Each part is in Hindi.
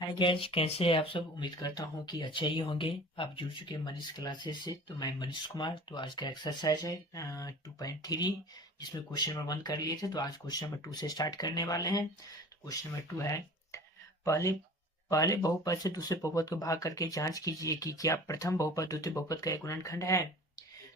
हाय गैस, कैसे हैं आप सब। उम्मीद करता हूँ कि अच्छे ही होंगे। आप जुड़ चुके हैं मनीष क्लासेस से। तो मैं मनीष कुमार। तो आज का एक्सरसाइज है 2.3, जिसमें क्वेश्चन नंबर 1 कर लिए थे। तो आज क्वेश्चन नंबर 2 से स्टार्ट करने वाले हैं। तो क्वेश्चन नंबर 2 है, पहले पहले बहुपद से दूसरे बहुपद को भाग करके जांच कीजिए कि क्या प्रथम बहुपद द्वितीय बहुपद का एक गुणनखंड है।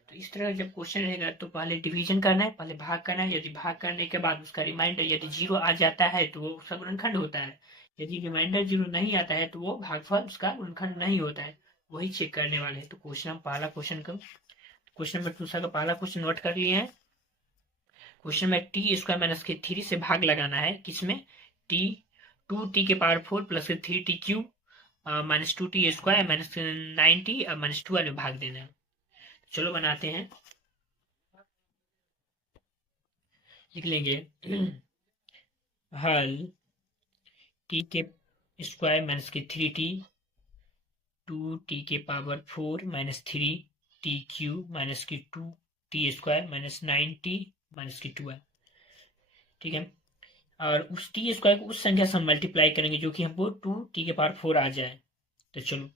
तो इस तरह जब क्वेश्चन रहेगा तो पहले डिवीजन करना है, पहले भाग करना है। यदि भाग करने के बाद उसका रिमाइंडर यदि 0 आ जाता है तो वो उसका गुणनखंड होता है। यदि रिमाइंडर 0 नहीं आता है तो वो भागफल उसका गुणनखंड नहीं होता है। वही चेक करने वाले हैं। तो क्वेश्चन हम पहला क्वेश्चन नंबर दूसरा का पहला क्वेश्चन नोट कर लिए हैं। क्वेश्चन में टी स्क्वायर माइनस के 3 से भाग लगाना है। किसमें? T 2t⁴ plus 3t³ minus 2t square minus 90 और माइनस 12 में भाग देना है। चलो बनाते हैं, लिख लेंगे। हल टी के स्क्वायर माइनस के 3t 2t⁴ minus 3t³ minus की 2t square minus 9t minus की 12। ठीक है। और उस टी स्क्वायर को उस संख्या से मल्टीप्लाई करेंगे जो कि हमको 2t⁴ आ जाए। तो चलो,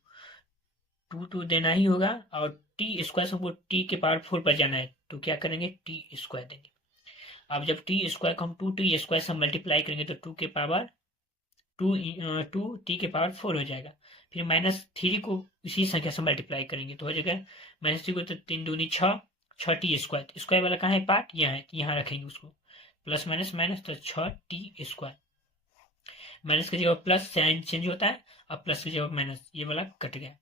2 देना ही होगा और टी स्क्वायर से हमको t⁴ पर जाना है। तो क्या करेंगे? टी स्क्वायर देंगे। अब जब टी स्क्वायर को हम 2t² से मल्टीप्लाई करेंगे तो 2t⁴ हो जाएगा। फिर -3 को इसी संख्या से मल्टीप्लाई करेंगे तो हो जाएगा -3 को, तो 3 दूनी 6, 6t² स्क्वायर वाला कहाँ है? पार्ट यहाँ है, यहाँ रखेंगे उसको। प्लस माइनस माइनस, तो 6t²। माइनस की जगह प्लस साइन चेंज होता है, और प्लस की जगह माइनस, ये वाला कट गया।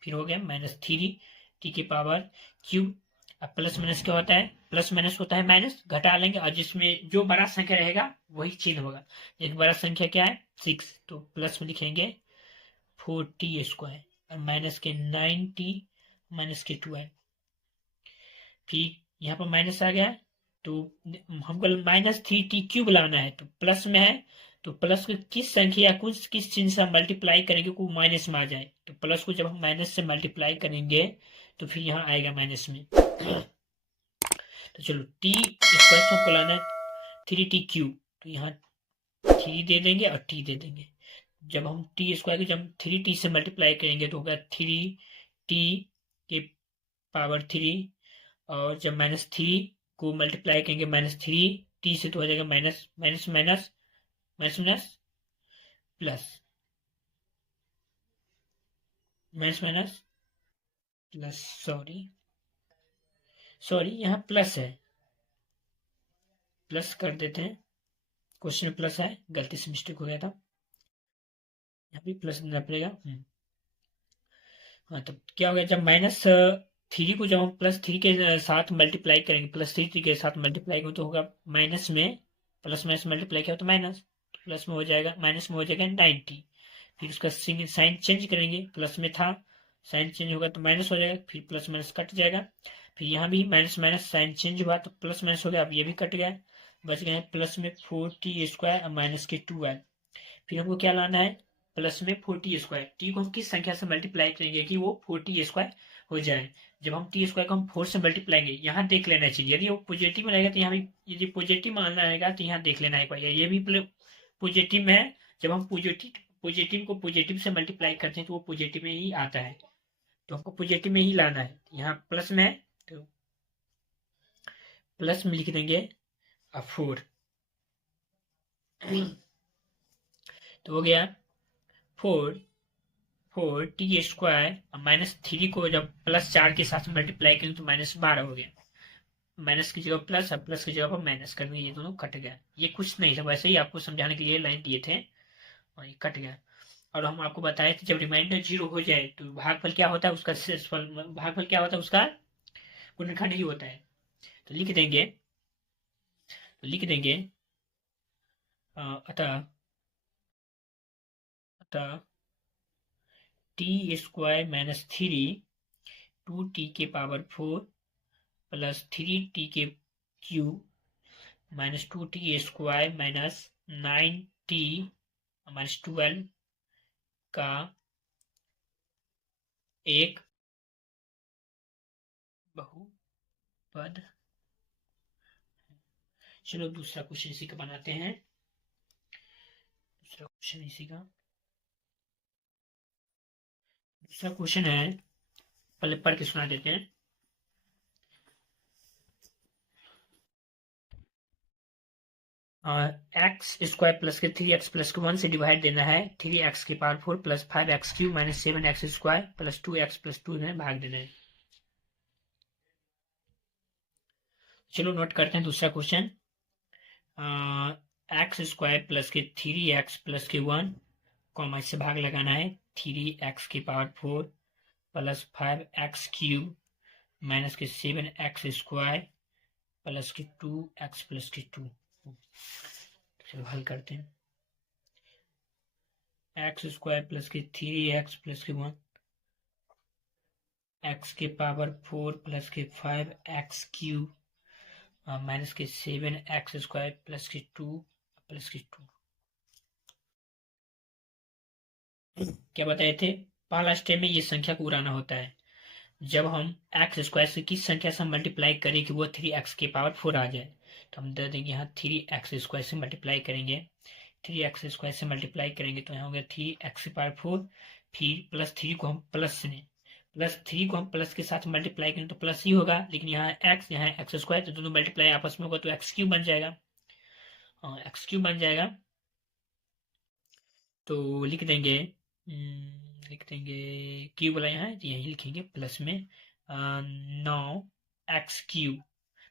फिर हो गया -3t⁵। अब प्लस माइनस क्या होता है? प्लस माइनस होता है माइनस, घटा लेंगे और जिसमें जो बड़ा संख्या रहेगा वही चिन्ह होगा। एक बड़ा संख्या क्या है? 6, तो प्लस में लिखेंगे 4t² और माइनस के 9t माइनस के 12। फिर यहाँ पर माइनस आ गया, तो हमको -3t³ लाना है। तो प्लस में है, तो प्लस को किस संख्या किस चिन्ह से मल्टीप्लाई करेंगे को माइनस में आ जाए। तो प्लस को जब हम माइनस से मल्टीप्लाई करेंगे तो फिर यहाँ आएगा माइनस में। तो चलो, t² को लाना है 3t³, तो यहाँ 3 दे देंगे और t दे देंगे। जब हम t² को जब 3t से मल्टीप्लाई करेंगे तो होगा 3t⁵, और जब -3 को मल्टीप्लाई करेंगे -3t से तो हो जाएगा minus minus minus minus minus plus minus minus plus. Sorry sorry, यहाँ प्लस है, प्लस कर देते हैं। क्वेश्चन में प्लस है, गलती से मिस्टेक हो गया था, यहाँ भी प्लस देना पड़ेगा। हाँ, तो क्या हो गया? जब -3 को जब हम +3 के साथ मल्टीप्लाई करेंगे, +3 के साथ मल्टीप्लाई करेंगे तो होगा माइनस में, प्लस माइनस मल्टीप्लाई किया तो माइनस, प्लस में हो जाएगा, माइनस में हो जाएगा 90। फिर उसका साइन चेंज करेंगे, प्लस में था, साइन चेंज होगा तो माइनस हो जाएगा, फिर प्लस माइनस कट जाएगा। फिर यहाँ भी माइनस माइनस साइन चेंज हुआ तो प्लस माइनस हो गया, अब ये भी कट गया। बच गए प्लस में 4t² और माइनस के 12। फिर हमको क्या लाना है? प्लस में 4t²। टी को हम किस संख्या से मल्टीप्लाई करेंगे कि वो 4t² हो जाए। जब हम t² को हम 4 से मल्टीप्लाई करेंगे, यहाँ देख लेना चाहिए, यदि वो पॉजिटिव में रहेगा तो यहाँ भी, यदि पॉजिटिव मानना रहेगा तो यहाँ देख लेना है, ये भी पॉजिटिव में है। जब हम पॉजिटिव को पॉजिटिव से मल्टीप्लाई करते हैं तो वो पॉजिटिव में ही आता है, तो हमको पॉजिटिव में ही लाना है। यहाँ प्लस में है तो प्लस में लिख देंगे 4। तो हो गया 4t² -3 को जब +4 के साथ मल्टीप्लाई करें तो -12 हो गया। माइनस की जगह प्लस और प्लस की जगह पर माइनस कर देंगे, ये दोनों कट गया। ये कुछ नहीं था, वैसे ही आपको समझाने के लिए लाइन दिए थे और ये कट गया। और हम आपको बताए थे जब रिमाइंडर 0 हो जाए तो भागफल क्या होता है उसका, शेषफल भागफल क्या होता है उसका, गुणनखंड ही होता है। तो लिख देंगे अतः अतः t² -3 2t⁴ plus 3t³ -2t² minus 9t minus 12 का एक बहुपद। चलो दूसरा क्वेश्चन इसी का बनाते हैं। दूसरा क्वेश्चन इसी का, दूसरा क्वेश्चन है, पहले पढ़ के सुना देते हैं। एक्स स्क्वायर प्लस के 3x प्लस के 1 से डिवाइड देना है, 3x की power 4 plus 5x cube minus 7x square plus 2x plus 2 में भाग देना है। चलो नोट करते हैं दूसरा क्वेश्चन। एक्स स्क्वायर प्लस के 3x प्लस के 1 कॉमा से भाग लगाना है, 3x की power 4 plus 5x cube minus के 7x स्क्वायर प्लस के 2x प्लस के 2। चलो हल करते हैं। एक्स स्क्वायर प्लस के 3x प्लस के 1, एक्स के पावर 4 प्लस के 5x क्यूब माइनस के 7x स्क्वायर प्लस के 2 प्लस के 2। क्या बताए थे? पहला स्टेप में ये संख्या को उड़ाना होता है। जब हम एक्स स्क्वायर से किस संख्या से मल्टीप्लाई करें कि वो 3x के पावर 4 आ जाए, तो हम दे देंगे यहाँ 3x स्क्वायर से मल्टीप्लाई करेंगे। 3x स्क्वायर से मल्टीप्लाई करेंगे तो यहाँ हो गया 3x की पावर 4, फिर प्लस 3 को हम प्लस के साथ मल्टीप्लाई करें तो प्लस ही होगा, लेकिन यहाँ एक्स स्क्वायर, तो दोनों मल्टीप्लाई आपस में होगा तो एक्स क्यूब बन जाएगा। एक्स क्यूब बन जाएगा तो लिख देंगे क्यूब वाला यहाँ यही लिखेंगे प्लस में 9x क्यूब,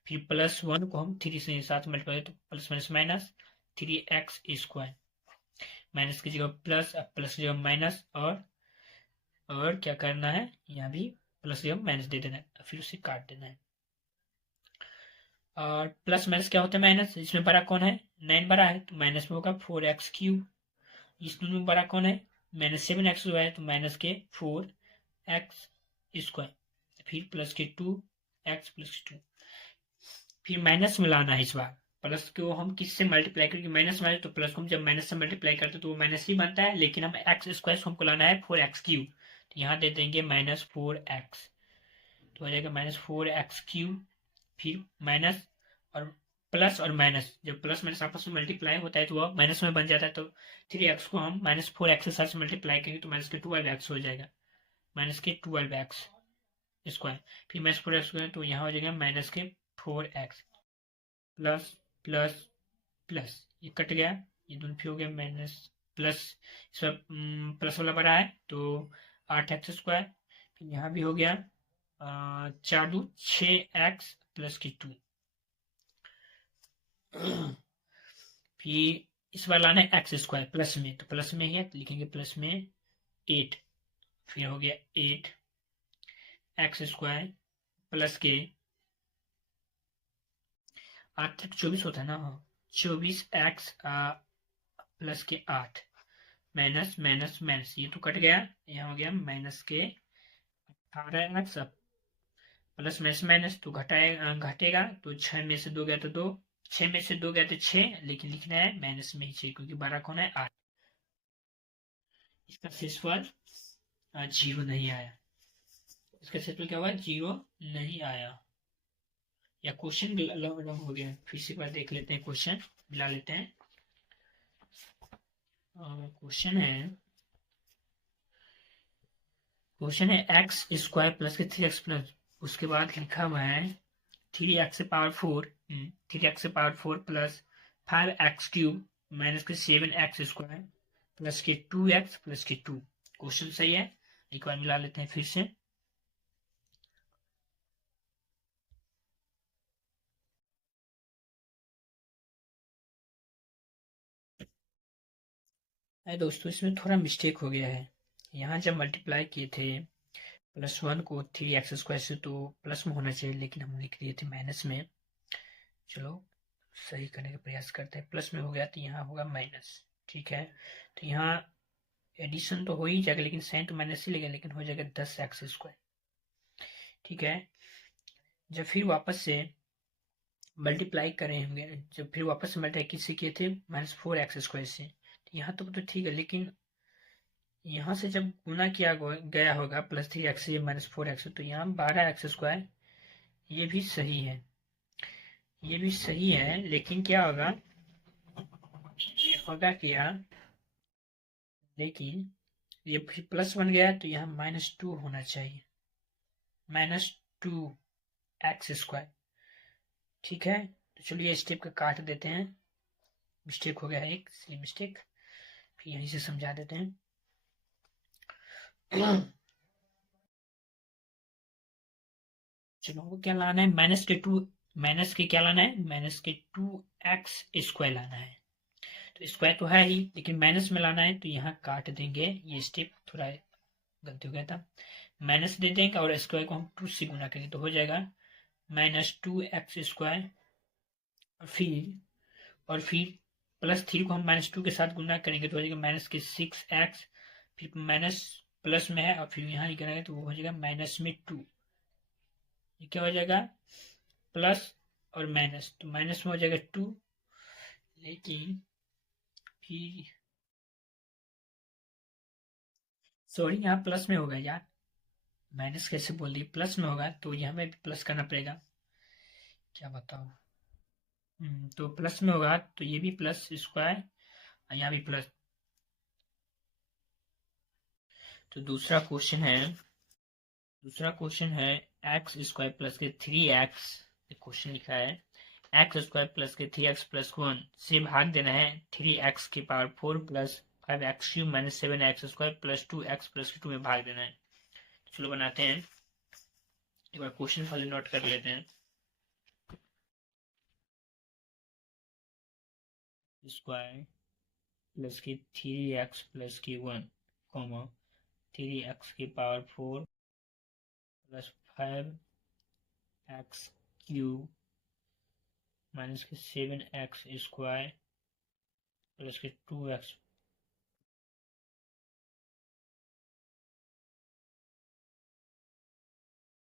फिर प्लस 1 को हम 3 से साथ मल्टीप्लाई तो plus minus minus 3x square, minus की जगह प्लस, प्लस की जगह माइनस, और क्या करना है, यहाँ भी प्लस की जगह माइनस दे देना है, फिर उसे काट देना है। और प्लस माइनस क्या होता है? माइनस। इसमें बड़ा कौन है? 9 बड़ा है तो माइनस में होगा 4x क्यूब। इस दोनों में बड़ा कौन है? माइनस 7x है तो माइनस के 4x स्क्वायर, फिर प्लस के 2x प्लस 2, फिर माइनस में लाना है इस बार। प्लस को हम किससे मल्टीप्लाई करेंगे? माइनस में, तो प्लस को हम जब माइनस से मल्टीप्लाई करते तो वो माइनस ही बनता है, लेकिन हम एक्स स्क्वायर को हमको लाना है 4x क्यूब, तो यहाँ दे देंगे माइनस 4x, तो हो जाएगा माइनस 4x क्यूब, फिर माइनस और प्लस और माइनस, जब प्लस माइनस आपस में मल्टीप्लाई होता है तो वह माइनस में बन जाता है, तो 3x को हम माइनस 4x के साथ मल्टीप्लाई करेंगे तो माइनस के 12x हो जाएगा, माइनस के 12x स्क्वायर, फिर माइनस 4x स्क्वायर, तो यहाँ हो जाएगा माइनस के 4x प्लस प्लस प्लस, ये कट गया, ये दोनों फिर हो गया माइनस प्लस, सब प्लस वाला बड़ा है तो 8x स्क्वायर, फिर यहाँ भी हो गया 6x प्लस की 2, फिर इस बार लाना है एक्स स्क्वायर प्लस में, तो प्लस में है तो लिखेंगे प्लस में 8, फिर हो गया 8x स्क्वायर प्लस के 8 तक 24 होता है ना, 24x प्लस के 8 माइनस माइनस माइनस, ये तो कट गया, यहाँ हो गया माइनस के 18x प्लस माइनस माइनस, तो घटेगा तो 6 में से 2 गया तो 2, 6 में से 2 गया तो 6, लेकिन लिखना है माइनस में ही 6 क्योंकि बड़ा कौन है? 8। इसका शेषफल 0 नहीं आया। इसका शेषफल क्या हुआ? 0 नहीं आया, या क्वेश्चन रॉन्ग हो गया। फिर से बार देख लेते हैं, क्वेश्चन मिला लेते हैं। क्वेश्चन है एक्स स्क्वायर प्लस के 3x प्लस, उसके बाद लिखा हुआ है 3x से पावर 4, 3x से power 4 plus 5x cube minus के 7x स्क्वायर प्लस के 2x प्लस के 2। क्वेश्चन सही है, एक बार मिला लेते हैं फिर से। दोस्तों इसमें थोड़ा मिस्टेक हो गया है, यहाँ जब मल्टीप्लाई किए थे +1 को 3x स्क्वायर से तो प्लस में होना चाहिए, लेकिन हम लिख दिए थे माइनस में। चलो सही करने का प्रयास करते हैं, प्लस में हो गया तो यहाँ होगा माइनस, ठीक है। तो यहाँ एडिशन तो हो ही जाएगा, लेकिन साइन तो माइनस ही लगेगा, लेकिन हो जाएगा 10x स्क्वायर, ठीक है। जब फिर वापस से मल्टीप्लाई करें होंगे, जब फिर वापस से मल्टीप्लाई किससे किए थे? -4x स्क्वायर से, तो यहाँ तो ठीक है, लेकिन यहाँ से जब गुना किया गया होगा +3x से -4x, तो यहाँ 12x स्क्वायर, ये भी सही है, ये भी सही है, लेकिन क्या होगा, ये होगा क्या, लेकिन ये फिर प्लस बन गया तो यहाँ -2 होना चाहिए, -2x²। ठीक है, तो चलिए इस स्टेप का काट देते हैं, मिस्टेक हो गया है एक, इसलिए मिस्टेक फिर यहीं से समझा देते हैं। चलो वो क्या लाना है, माइनस के क्या लाना है, -2x² लाना है। तो स्क्वायर तो है ही, लेकिन माइनस में लाना है, तो यहाँ काट देंगे, ये स्टेप थोड़ा गलती हो गया था। माइनस दे देंगे और स्क्वायर को हम 2 से गुना करेंगे तो हो जाएगा -2x²। और फिर +3 को हम -2 के साथ गुना करेंगे तो हो जाएगा -6x। फिर माइनस प्लस में है और फिर यहाँ ही करेंगे तो वो हो जाएगा -2। ये क्या हो जाएगा, प्लस और माइनस, तो माइनस में हो जाएगा 2, लेकिन फिर सॉरी यहाँ प्लस में होगा यार, माइनस कैसे बोल दिए, प्लस में होगा तो यहाँ में भी प्लस करना पड़ेगा, क्या बताओ। तो प्लस में होगा तो ये भी प्लस स्क्वायर और यहाँ भी प्लस। तो दूसरा क्वेश्चन है x² प्लस के 3x, क्वेश्चन लिखा है x² प्लस के 3x+1 से भाग देना है 3x⁴ plus 5x³ minus 7x² plus 2x plus 2 में भाग देना है। चलो बनाते हैं, एक बार क्वेश्चन पहले नोट कर लेते हैं। स्क्वायर प्लस के 3x प्लस के 1 comma 3x⁴ plus 5x³ minus के 7x² प्लस के 2x।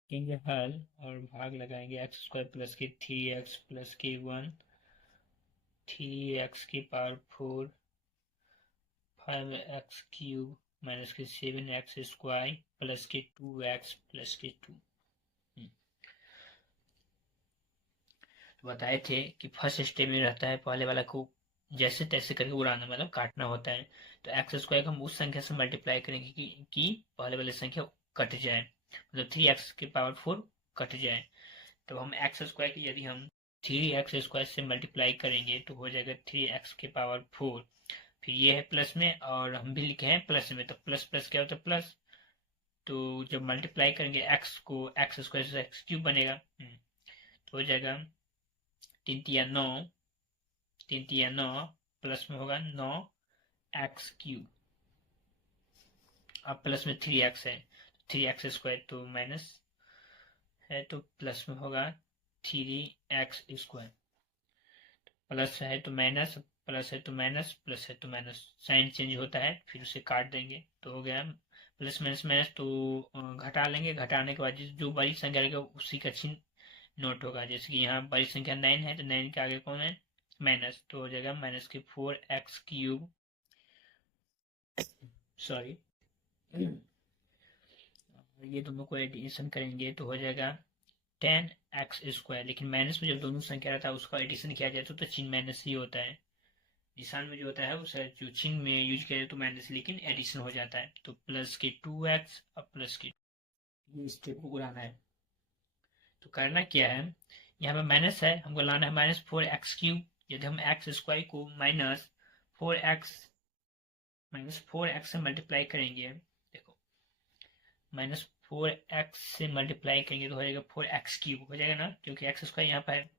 लेंगे हल और भाग लगाएंगे x² प्लस के 3x प्लस के 1 3x⁴ 5x³ माइनस के 7x² प्लस के 2x प्लस के 2। तो बताए थे कि फर्स्ट स्टेप में रहता है पहले वाला को जैसे तैसे करके उड़ाना, मतलब काटना होता है। तो x² को हम उस संख्या से मल्टीप्लाई करेंगे कि पहले वाली संख्या कट जाए, मतलब 3x⁴ कट जाए। तो हम x² की यदि हम 3x² से मल्टीप्लाई करेंगे तो हो जाएगा 3x⁴। फिर ये है प्लस में और हम भी लिखे हैं प्लस में, तो प्लस प्लस क्या होता है प्लस, तो जब मल्टीप्लाई करेंगे x को x² से x³ बनेगा। तो हो जाएगा 3 तिया 9 प्लस में होगा 9x³। अब प्लस में 3x है, 3x² तो माइनस है तो प्लस में होगा 3x²। प्लस है तो माइनस, प्लस है तो माइनस, प्लस है तो माइनस, साइन चेंज होता है फिर उसे काट देंगे तो हो गया प्लस माइनस माइनस। तो घटा लेंगे, घटाने के बाद जो बड़ी संख्या रहेगा उसी का चिन्ह नोट होगा। जैसे कि यहाँ बड़ी संख्या 9 है तो 9 के आगे कौन है, माइनस, तो हो जाएगा -4x³। सॉरी, ये दोनों को एडिशन करेंगे तो हो जाएगा 10x²। लेकिन माइनस में जब दोनों संख्या रहता है उसका एडिशन किया जाए तो चिन्ह माइनस ही होता है, निशान में जो होता है उसे जो चिन्ह में यूज किया जाए तो माइनस, लेकिन एडिशन हो जाता है। तो प्लस के 2x और प्लस के, ये स्टेप को उड़ाना है। तो करना क्या है, यहाँ पे माइनस है, हमको लाना है -4x³। यदि हम x² को -4x से मल्टीप्लाई करेंगे, देखो -4x से मल्टीप्लाई करेंगे तो हो जाएगा 4x³ हो जाएगा ना, क्योंकि x² यहाँ पर है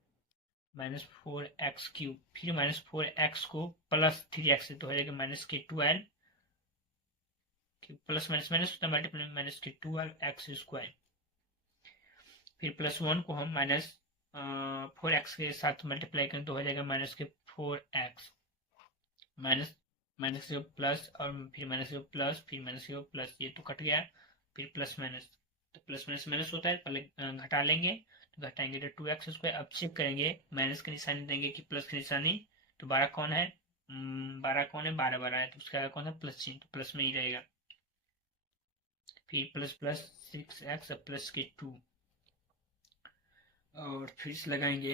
-4x³। फिर -4x को प्लस 3x तो हो जाएगा -12, प्लस माइनस माइनस होता है मल्टीप्लाई -12x²। फिर +1 को हम -4x के साथ मल्टीप्लाई करें तो हो जाएगा -4x, माइनस माइनस के प्लस और फिर माइनस के प्लस, फिर माइनस के प्लस, ये तो कट गया। फिर प्लस माइनस, तो प्लस माइनस माइनस होता है, पहले घटा लेंगे, तो घटाएंगे तो 2x²। अब चेक करेंगे, माइनस की निशानी देंगे कि प्लस की निशानी, तो 12 कौन है, 12 कौन है, 12 12 है, तो उसका कौन है प्लस चिन्ह, तो प्लस में ही रहेगा। फिर प्लस प्लस 6x प्लस के 2 और फिर से लगाएंगे।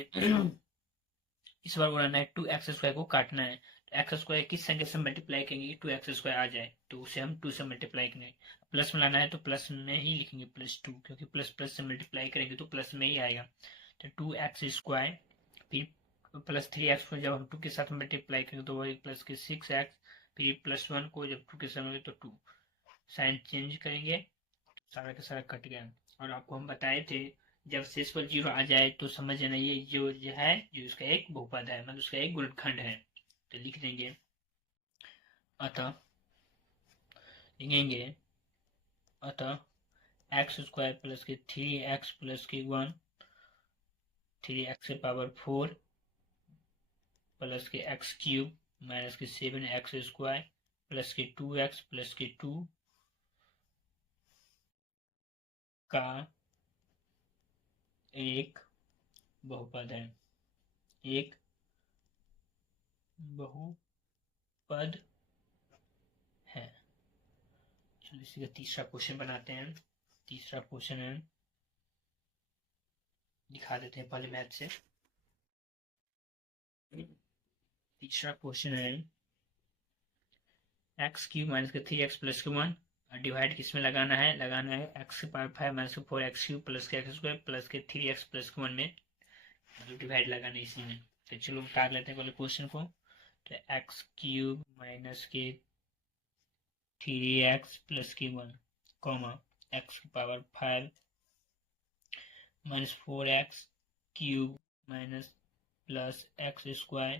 इस बार उड़ाना है 2x² को काटना है, एक्स स्क्वायर किस संख्या से मल्टीप्लाई करेंगे 2x² आ जाए, तो उसे हम 2 से मल्टीप्लाई करेंगे। प्लस में लाना है तो प्लस में ही लिखेंगे +2, क्योंकि प्लस प्लस से मल्टीप्लाई करेंगे तो प्लस में ही आएगा। तो 2x², फिर +3x को जब हम 2 के साथ मल्टीप्लाई करेंगे तो वही प्लस के 6x, फिर +1 को जब 2 के साथ तो 2, साइन चेंज करेंगे, सारा का सारा कट गया। और आपको हम बताए थे जब शेष पर 0 आ जाए तो समझ जाना ये जो है जो इसका एक बहुपद है, मतलब उसका एक गुणनखंड है। तो लिख देंगे, अतः लिखेंगे अतः x² प्लस के 3x प्लस के 1, 3x से पावर 4 प्लस के x³ माइनस के 7x² प्लस के 2x प्लस के 2 का एक बहुपद है, एक बहुपद है। चलिए इसी का तीसरा क्वेश्चन बनाते हैं। तीसरा क्वेश्चन है, दिखा देते हैं पहले मैथ से। तीसरा क्वेश्चन है x³ माइनस के 3x प्लस के 1 डिवाइड किस में लगाना है, x के पावर 5 माइनस के 4x³ प्लस के x² प्लस के 3x प्लस के 1 में, मतलब डिवाइड लगाना है इसी में। तो चलो काट लेते हैं पहले क्वेश्चन को। तो x³ माइनस के 3x प्लस के 1 कॉमा x की power 5 minus 4x³ minus plus x²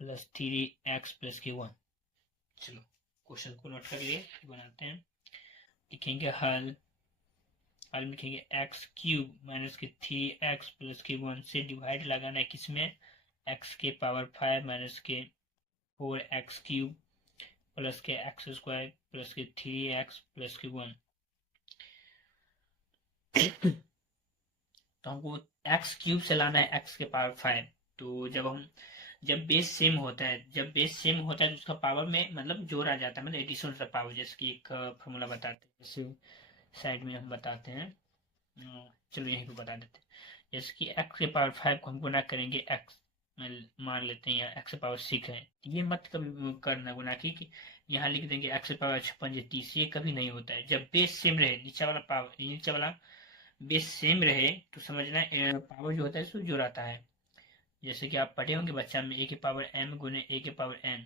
plus 3x plus के 1। चलो क्वेश्चन को नोट कर लिए, बनाते हैं। लिखेंगे हल में लिखेंगे x³ माइनस के 3x प्लस के 1 से डिवाइड लगाना है किसमें, x के पावर 5 माइनस के 4x³ प्लस के x² प्लस के 3x प्लस के 1। तो हमको x³ से लाना है x के पावर 5। तो जब बेस सेम होता है तो उसका पावर में मतलब जोड़ आ जाता है, मतलब एडिशन ऑफ द पावर, जैसे कि एक फॉर्मूला बताते हैं, जैसे साइड में हम बताते हैं। चलो यहीं पे बता देते हैं। जैसे कि x के पावर 5 को हम गुना करेंगे, x मान लेते हैं यहाँ x के पावर 6 है, ये मत कभी करना गुना की यहाँ लिख देंगे x के पावर 56, ये कभी नहीं होता है। जब बेस सेम रहे, नीचे वाला बेस सेम रहे तो समझना पावर जो होता है इसको जोड़ाता है। जैसे कि आप पढ़े होंगे बच्चा में a के पावर m गुने a के पावर n,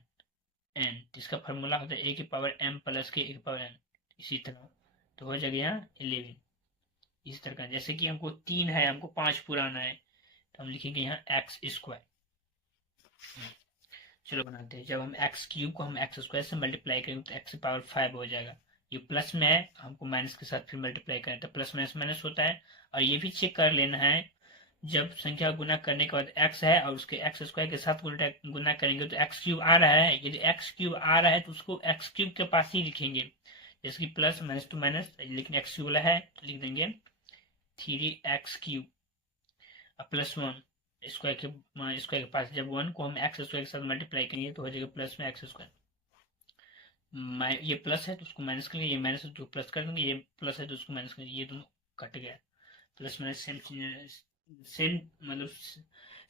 इसका फॉर्मूला होता है a के पावर m प्लस के a के पावर n। इसी तरह तो हो जाएगा यहाँ 11। इस तरह का, जैसे कि हमको 3 है, हमको 5 पुराना है, तो हम लिखेंगे यहाँ x²। चलो बनाते हैं। जब हम x³ को हम x² से मल्टीप्लाई करेंगे तो x की पावर 5 हो जाएगा। ये प्लस में है, हमको माइनस के साथ फिर मल्टीप्लाई करें तो प्लस माइनस माइनस होता है। और ये भी चेक कर लेना है, जब संख्या गुना करने के बाद x है और उसके x² के साथ गुना करेंगे तो x³ आ रहा है। यदि x³ आ रहा है तो उसको x³ के पास ही लिखेंगे, जैसे कि प्लस माइनस टू माइनस, लेकिन x³ वाला है तो लिख देंगे 3x³ प्लस 1 स्क्वायर के पास, जब 1 को हम x² के साथ मल्टीप्लाई करेंगे तो हो जाएगा प्लस में x²। ये प्लस है तो उसको माइनस करेंगे, ये माइनस है तो प्लस कर देंगे, ये प्लस है तो उसको माइनस करेंगे, ये दोनों कट गया। प्लस माइनस सेम मतलब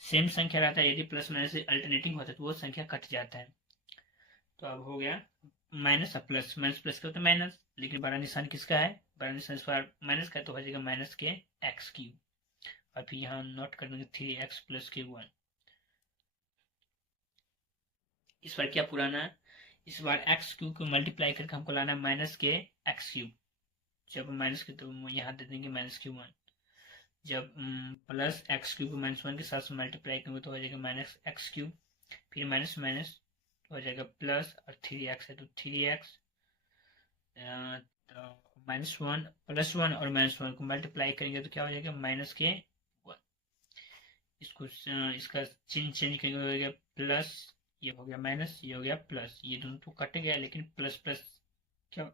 सेम संख्या रहता है, यदि प्लस माइनस अल्टरनेटिंग होता है तो वो संख्या कट जाता है। तो अब हो गया माइनस और प्लस, माइनस प्लस का तो माइनस, लेकिन बड़ा निशान किसका है, बड़ा निशान इस बार माइनस का, तो हो जाएगा माइनस के x³ और फिर यहाँ नोट कर देंगे 3x प्लस के 1। इस बार क्या पुराना है, इस बार x³ को मल्टीप्लाई करके हमको लाना है माइनस के x³। जब माइनस के तो यहाँ दे देंगे माइनस के 1। जब प्लस x³ को -1 के साथ मल्टीप्लाई करेंगे तो हो जाएगा माइनस x³, फिर माइनस माइनस हो जाएगा प्लस, और 3x है तो 3x, -1 +1 और -1 को मल्टीप्लाई करेंगे तो क्या हो जाएगा माइनस के 1। इसको इसका चिन्ह चेंज करेंगे, हो गया प्लस, ये हो गया माइनस, ये हो गया प्लस, ये दोनों तो कट गया, लेकिन प्लस प्लस क्या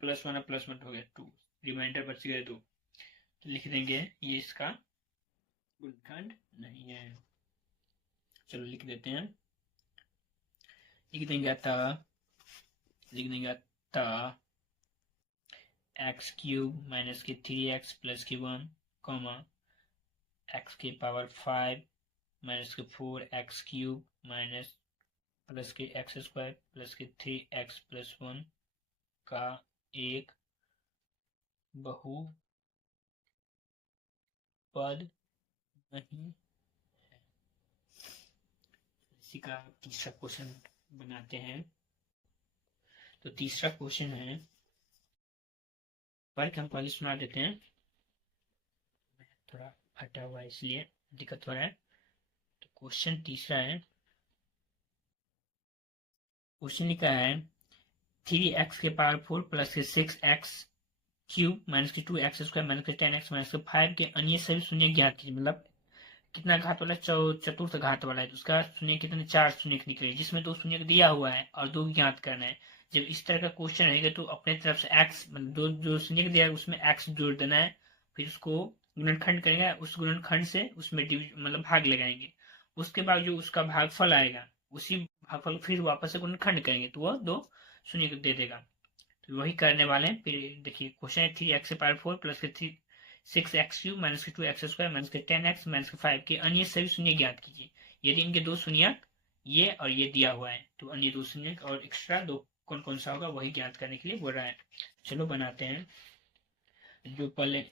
+1 और +1 हो गया 2, रिमाइंडर बच गए 2। तो लिख देंगे ये इसका गुणनखंड नहीं है। चलो लिख देते हैं, लिख देंगे x³ माइनस के 3x प्लस के 1 कॉमा x के पावर 5 माइनस के 4x³ माइनस प्लस के एक्स स्क्वायर प्लस के 3x प्लस 1 का एक बहुपद नहीं। इसी का तीसरा क्वेश्चन बनाते हैं। तो तीसरा क्वेश्चन है, पर हम पहले सुना देते हैं, थोड़ा हटा हुआ इसलिए दिक्कत हो रहा है। तो क्वेश्चन तीसरा है, क्वेश्चन लिखा है 3x के पावर 4 प्लस के 6x क्यूब माइनस के 2x स्क्वायर माइनस के 10x माइनस के 5 के अन्य सभी शून्य ज्ञात कीजिए। मतलब कितना घात वाला है, चतुर्थ घात वाला है, तो उसका शून्य कितने 4 शून्य निकले, जिसमें 2 शून्य दिया हुआ है और 2 ज्ञात करना है। जब इस तरह का क्वेश्चन रहेगा तो अपने तरफ से x मतलब दो जो शून्य दिया है उसमें x जोड़ देना है, फिर उसको गुणनखंड करेंगे, उस गुणनखंड से उसमें मतलब भाग लगाएंगे। उसके बाद जो उसका भागफल आएगा उसी भागफल को फिर वापस से गुणनखंड करेंगे तो वह 2 शून्य दे देगा। तो वही करने वाले हैं। फिर देखिए क्वेश्चन है 3x पावर 4 प्लस के 6x क्यूब माइनस के 2x स्क्वायर माइनस के 10x माइनस के 5 के अन्य सभी शून्य ज्ञात कीजिए। यदि इनके 2 शून्य ये और ये दिया हुआ है तो अन्य 2 शून्य और एक्स्ट्रा 2 कौन कौन सा होगा वही ज्ञात करने के लिए बोल रहा है। चलो बनाते हैं। जो पहले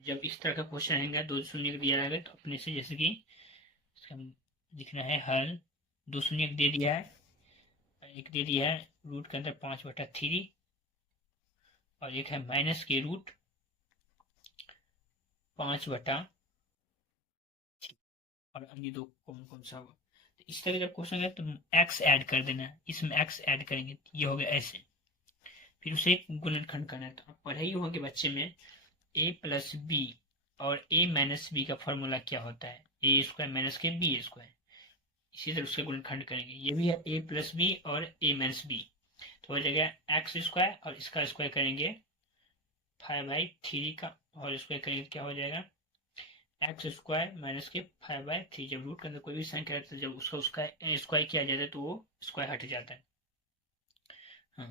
जब इस तरह का क्वेश्चन रहेगा 2 शून्य दिया रहेगा तो अपने से जैसे कि लिखना है हल। 2 शून्य दे दिया है, एक दे दिया है रूट के अंदर 5/3 और एक है माइनस के रूट 5/, और अन्य 2 कौन कौन सा होगा। तो इस तरह जब क्वेश्चन है तो x ऐड कर देना है, इसमें x ऐड करेंगे ये हो गया ऐसे, फिर उसे गुणनखंड करना है। तो आप पढ़े ही होंगे बच्चे में a प्लस बी और a माइनस बी का फॉर्मूला क्या होता है, a स्क्वायर माइनस के बी स्क्वायर। इसी तरह उसके गुणनखंड करेंगे, ये भी है a प्लस बी और a माइनस बी, तो हो जाएगा एक्स स्क्वायर और इसका स्क्वायर करेंगे 5/3 का और स्क्वायर करेंगे क्या हो जाएगा एक्स स्क्वायर माइनस के 5/3। जब रूट के अंदर कोई भी संख्या रहता है जब उसका स्क्वायर किया जाता है तो वो स्क्वायर हट जाता है। हाँ,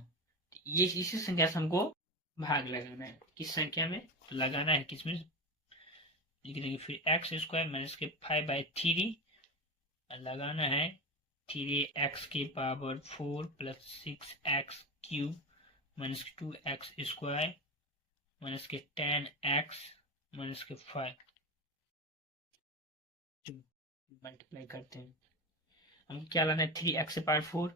तो ये इसी संख्या से हमको भाग लगाना है, किस संख्या में लगाना है, किसमें लिख देंगे। फिर एक्स स्क्वायर माइनस के 5/3 लगाना है 3x के power 4 plus 6x cube minus के 2x स्क्वायर माइनस के 10x माइनस के 5 मल्टीप्लाई करते हैं। हम क्या लाना है 3x पावर 4,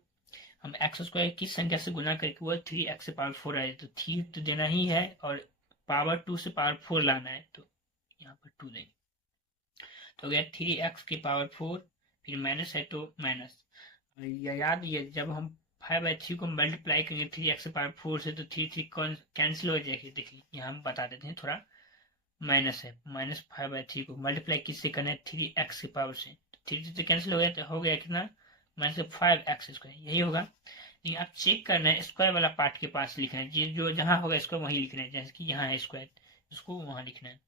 हम एक्स स्क्वायर किस संख्या से गुना करके वो 3x पावर 4 आए, तो 3 तो देना ही है और पावर 2 से पावर 4 लाना है, तो यहाँ पर 2 देंगे तो हो गया 3x की पावर 4, फिर माइनस है तो माइनस। याद ये जब हम 5/3 को मल्टीप्लाई करेंगे 3x पावर 4 से तो 3 कैंसिल हो जाएगी। देखिए यहाँ हम बता देते हैं थोड़ा, माइनस है माइनस 5/3 को मल्टीप्लाई किससे करना है 3x की पावर से, 3 से कैंसिल हो गया तो हो गया कितना माइनस 5x स्क्वायर, यही होगा। लेकिन आप चेक करना है स्क्वायर वाला पार्ट के पास लिखना है, जो जहां होगा स्क्वायर वहीं लिखना है, जैसे कि यहाँ है स्क्वायर उसको वहां लिखना है।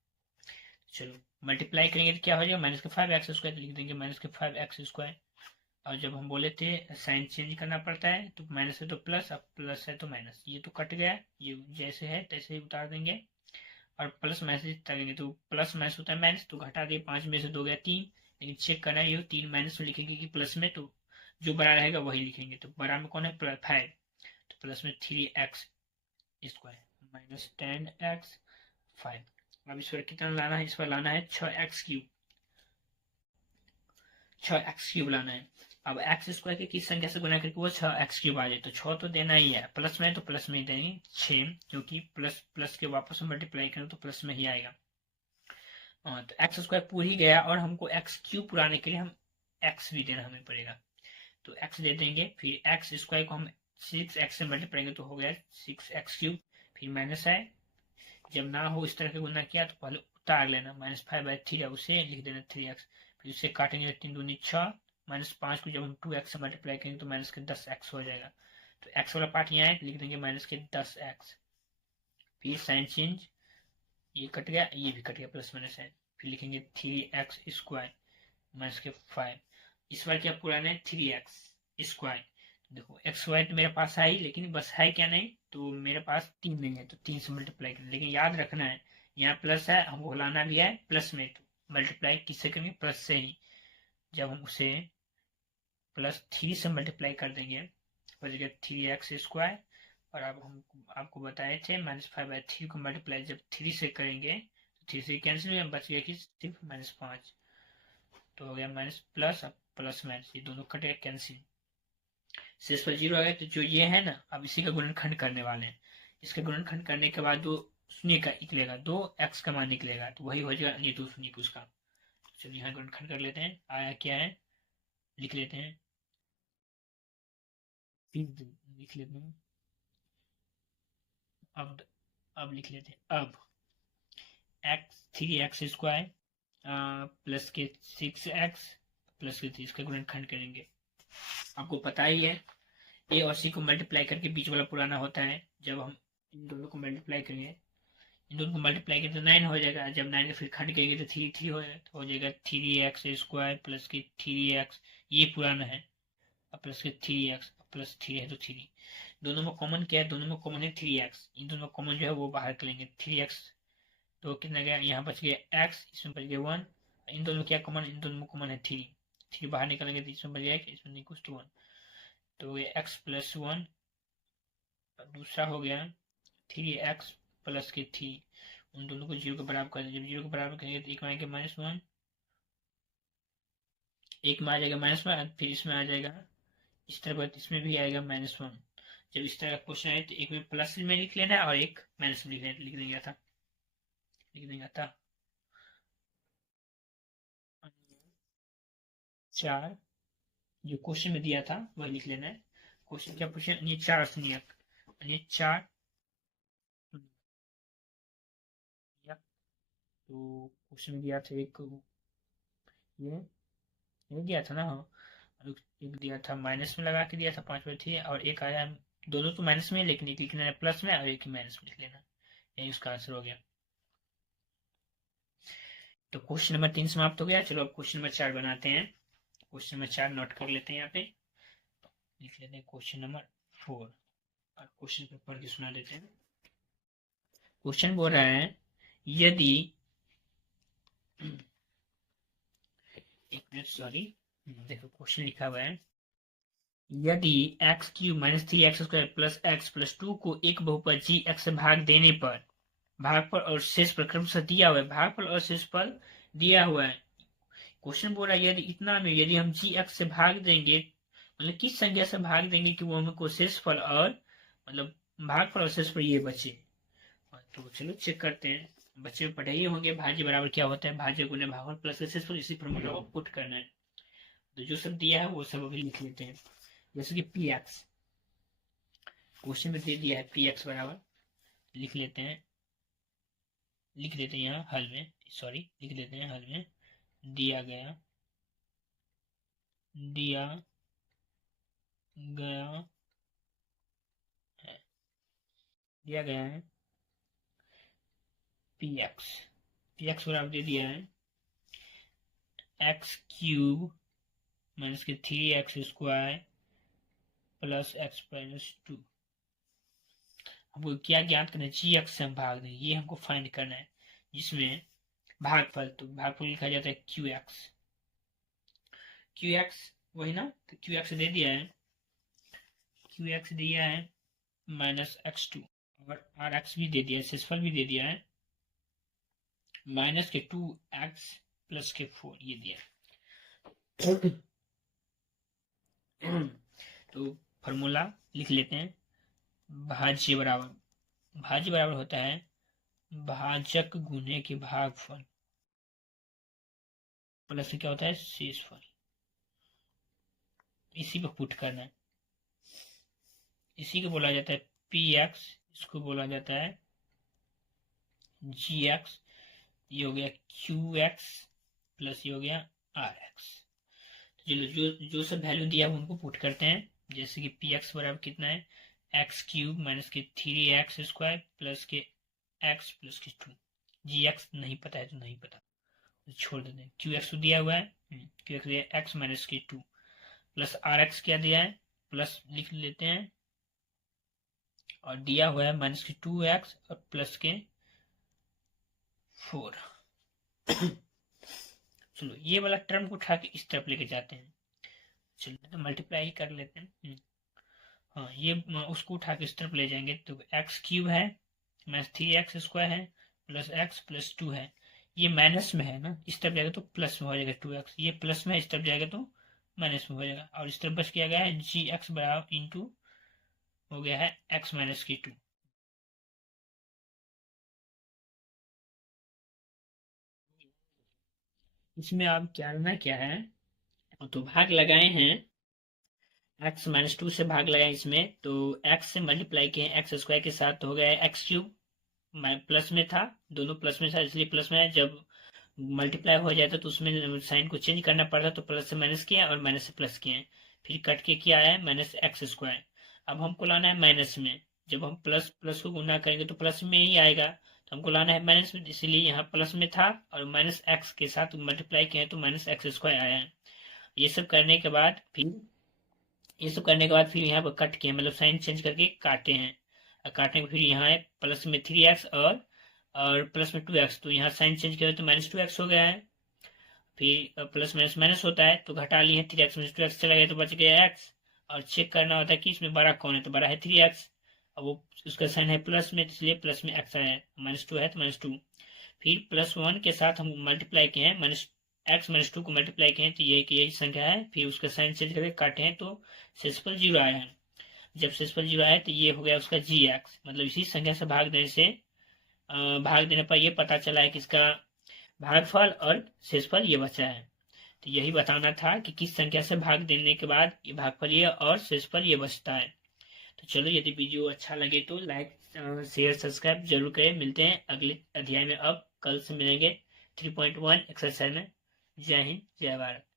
चलो मल्टीप्लाई करेंगे तो क्या हो जाएगा माइनस के 5x स्क्वायर, लिख देंगे माइनस के 5x स्क्वायर। और जब हम बोले थे साइन चेंज करना पड़ता है तो माइनस है तो प्लस, अब प्लस है तो माइनस, ये तो कट गया, ये जैसे है तैसे ही उतार देंगे और प्लस माइनस करेंगे तो प्लस माइनस होता है माइनस, तो घटा दिए 5 में से 2 गया 3, लेकिन चेक करना है ये 3 माइनस तो लिखेंगे कि प्लस में, तो जो बड़ा रहेगा वही लिखेंगे। तो बड़ा में कौन है 5, तो प्लस में 3x स्क्वायर माइनस 10x 5। अब इस पर कितना लाना है, इस पर लाना है 6x क्यूब, 6x क्यूब लाना है। अब एक्स स्क्वायर के किस संख्या से गुना करके वो 6x क्यूब आ जाए, तो 6 तो देना ही है, प्लस में तो प्लस में ही देंगे 6, क्योंकि प्लस प्लस के वापस मल्टीप्लाई करें तो प्लस में ही आएगा। तो एक्स स्क्वायर पूर ही गया और हमको एक्स क्यूब पुराने के लिए हम एक्स भी देना हमें पड़ेगा, तो एक्स दे देंगे। फिर एक्स स्क्वायर को हम 6x से मल्टीप्लाई करेंगे तो हो गया 6x क्यूब, फिर माइनस है, जब ना हो इस तरह के गुना किया तो पहले उतार लेना, -5/3 उसे लिख देना 3x, फिर उसे काटेंगे 3 दूनी 6, -5 को जब हम 2x से मल्टीप्लाई करेंगे तो माइनस के 10x हो जाएगा, तो x वाला पार्ट यहाँ है लिख देंगे माइनस के 10x। फिर साइन चेंज, ये कट गया ये भी कट गया, प्लस माइनस है, फिर लिखेंगे 3x स्क्वायर माइनस के 5, इस बार क्या पुराना है 3x स्क्वायर। देखो एक्स वाई तो मेरे पास है ही, लेकिन बस है क्या नहीं, तो मेरे पास 3 नहीं है तो 3 से मल्टीप्लाई करें, लेकिन याद रखना है यहाँ प्लस है हमको लाना भी है प्लस में, तो मल्टीप्लाई किससे करेंगे प्लस से ही। जब हम उसे प्लस 3 से मल्टीप्लाई कर देंगे, हो जाएगा 3x²। और अब हम आपको बताए थे -5/3 को मल्टीप्लाई जब 3 से करेंगे तो 3 से कैंसिल हो गया, बच गया कि सिर्फ -5। तो हो गया माइनस प्लस, अब प्लस माइनस ये दोनों कटे कैंसिल, शेष पर 0 आ गया। तो जो ये है ना, अब इसी का गुणनखंड करने वाले हैं। इसका गुणनखंड करने के बाद जो शून्य का निकलेगा 2x का मान निकलेगा, तो वही हो जाएगा नहीं तो शून्य को उसका। चलिए यहाँ गुणनखंड कर लेते हैं, आया क्या है लिख लेते हैं, लिख लेते हैं। अब लिख लेते हैं, अब x 3x² प्लस के 6x प्लस के 3 इसका गुणनखंड करेंगे। आपको पता ही है ए और सी को मल्टीप्लाई करके बीच वाला पुराना होता है। जब हम इन दोनों को मल्टीप्लाई करेंगे, इन दोनों को मल्टीप्लाई करेंगे तो 9 हो जाएगा। जब 9 का फिर खंड करेंगे तो 3 हो जाएगा, तो हो जाएगा 3x² प्लस के 3x, ये पुराना है, अब प्लस के 3x प्लस 3 है तो 3, दोनों में कॉमन क्या है, दोनों में कॉमन है 3x, इन दोनों में कॉमन जो है वो बाहर कर लेंगे 3x, तो कितना गया, यहाँ बच गया x, इसमें बच गया 1, इन दोनों क्या कॉमन, इन दोनों में कॉमन है 3 बाहर निकालेंगे तो इसमें बच जाएगा, इसमें नहीं कुछ तो 1, तो ये x प्लस 1। दूसरा हो गया 3x प्लस के 3, उन दोनों को 0 के बराबर कर देंगे, जब 0 के बराबर करेंगे तो एक में आएगा -1, एक में आ जाएगा -1, फिर इसमें आ जाएगा इस तरह पर, इसमें भी आएगा -1। जब इस तरह का क्वेश्चन आए तो एक में प्लस में लिख लेना है और एक माइनस में लिख देंगे था, लिख देंगे था 4, जो क्वेश्चन में दिया था वही लिख लेना है। क्वेश्चन क्या पूछे, अन्य 4 शून्यक, अन्य 4, तो क्वेश्चन में दिया था एक ये दिया था ना, हाँ, एक दिया था माइनस में लगा के दिया था 5/3, और एक आया दोनों तो माइनस में, लेकिन एक लिखना है प्लस में और एक ही माइनस में लिख लेना, यही उसका आंसर हो गया। तो क्वेश्चन नंबर 3 समाप्त हो गया। चलो अब क्वेश्चन नंबर 4 बनाते हैं। क्वेश्चन नंबर 4 नोट कर लेते हैं, यहाँ पे लिख लेते हैं क्वेश्चन नंबर 4, और क्वेश्चन को पढ़ के सुना देते हैं। क्वेश्चन बोल रहा है, यदि एक मिनट सॉरी, देखो क्वेश्चन लिखा हुआ है, यदि x³ minus 3x² plus x plus 2 को एक बहुपद जी एक्स से भाग देने पर भागफल और शेष पर क्रमशः दिया हुआ है, भागफल और शेष पर दिया हुआ है। क्वेश्चन बोल रहा है यदि इतना में यदि हम जी एक्स से भाग देंगे, मतलब किस संख्या से भाग देंगे कि वो हमको शेषफल और मतलब भागफल और शेष पर ये बचे। तो चलो चेक करते हैं, बच्चे पढ़े ही होंगे भाज्य बराबर क्या होता है, भाज्य गुने भागफल प्लस शेषफल, इसी फॉर्मूला को पुट करना है। तो जो सब दिया है वो सब अभी लिख लेते हैं, जैसे कि पी एक्स क्वेश्चन में दे दिया है, पी एक्स बराबर लिख लेते हैं, यहाँ हल में, सॉरी लिख लेते हैं हल में, दिया गया है पी एक्स बराबर दे दिया है x³ माइनस के 3x² प्लस x माइनस 2। हमको क्या ज्ञात करना है, जी एक्स से हम भाग दें, ये हमको फाइंड करना है, जिसमें भागफल, तो भागफल लिखा जाता है क्यू एक्स वही ना, तो क्यू एक्स दे दिया है -x2, और आर एक्स भी दे दिया है, शेषफल भी दे दिया है -2x प्लस के 4 ये दिया है। तो फॉर्मूला लिख लेते हैं, भाज्य बराबर होता है भाजक गुने के भागफल प्लस क्या होता है शेषफल, इसी पर पुट करना है, इसी को बोला जाता है पी एक्स, इसको बोला जाता है जी एक्स, ये हो गया क्यू एक्स प्लस ये हो गया आर एक्स। चलो जो सब वैल्यू दिया है उनको पुट करते हैं, जैसे कि पी एक्स बराबर कितना है x³ माइनस के 3x² प्लस के x प्लस के 2, जी एक्स नहीं पता है तो नहीं पता, तो छोड़ देते हैं। क्यू एक्स दिया हुआ है, क्यू एक्स दिया x माइनस के 2 प्लस आर एक्स क्या दिया है प्लस लिख लेते हैं, और दिया हुआ है -2x और प्लस के 4। चलो ये वाला टर्म को उठा के इस तरफ लेके जाते हैं, चलिए तो मल्टीप्लाई ही कर लेते हैं। हाँ, ये उसको उठा के इस तरफ ले जाएंगे तो एक्स क्यूब है माइनस 3x² है प्लस एक्स प्लस 2 है। ये माइनस में है ना, इस तरफ जाएगा तो प्लस में हो जाएगा 2x, ये प्लस में है, इस तरफ जाएगा तो माइनस में हो जाएगा। और इस तरफ बच किया गया है जी एक्स बराबर इंटू हो गया है x माइनस की 2। इसमें आप करना क्या है, तो भाग लगाए हैं, x माइनस 2 से भाग लगाए इसमें, तो x से मल्टीप्लाई किए एक्स स्क्वायर के साथ, तो हो गया एक्स क्यूब, प्लस में था, दोनों प्लस में था इसलिए प्लस में है। जब मल्टीप्लाई हो जाता तो उसमें साइन को चेंज करना पड़ता, तो प्लस से माइनस किया और माइनस से प्लस किए, फिर कट के किया है माइनस एक्स स्क्वायर। अब हमको लाना है माइनस में, जब हम प्लस प्लस को गुना करेंगे तो प्लस में ही आएगा, तो हमको लाना है माइनस में, इसीलिए यहाँ प्लस में था और माइनस एक्स के साथ मल्टीप्लाई किया तो माइनस एक्स स्क्वायर आया है। ये सब करने के बाद फिर यहाँ पर कट किए, मतलब साइन चेंज करके काटे हैं, और काटने के फिर यहाँ है प्लस में 3x और प्लस में 2x, तो यहाँ साइन चेंज किया तो माइनस 2x हो गया है। फिर प्लस माइनस माइनस होता है तो घटा लिए 3x माइनस 2x चला गया तो बच गया x, और चेक करना होता है कि इसमें बड़ा कौन है, तो बड़ा है 3x, अब वो उसका साइन है प्लस में, इसलिए प्लस में x आया है, माइनस 2 है तो माइनस 2। फिर प्लस 1 के साथ हम मल्टीप्लाई किए हैं, माइनस एक्स माइनस 2 को मल्टीप्लाई किए हैं तो यही संख्या है, फिर उसका साइन चेंज करके काटे हैं तो शेषफल 0 आया है। जब शेषफल 0 आया तो ये हो गया उसका जी एक्स, मतलब इसी संख्या से भाग देने पर ये पता चला है कि इसका भागफल और शेषफल ये बचा है। तो यही बताना था कि किस संख्या से भाग देने के बाद ये भागफल ये और शेषफल ये बचता है। तो चलो, यदि वीडियो अच्छा लगे तो लाइक शेयर सब्सक्राइब जरूर करें। मिलते हैं अगले अध्याय में, अब कल से मिलेंगे 3.1 एक्सरसाइज में। जय हिंद, जय भारत।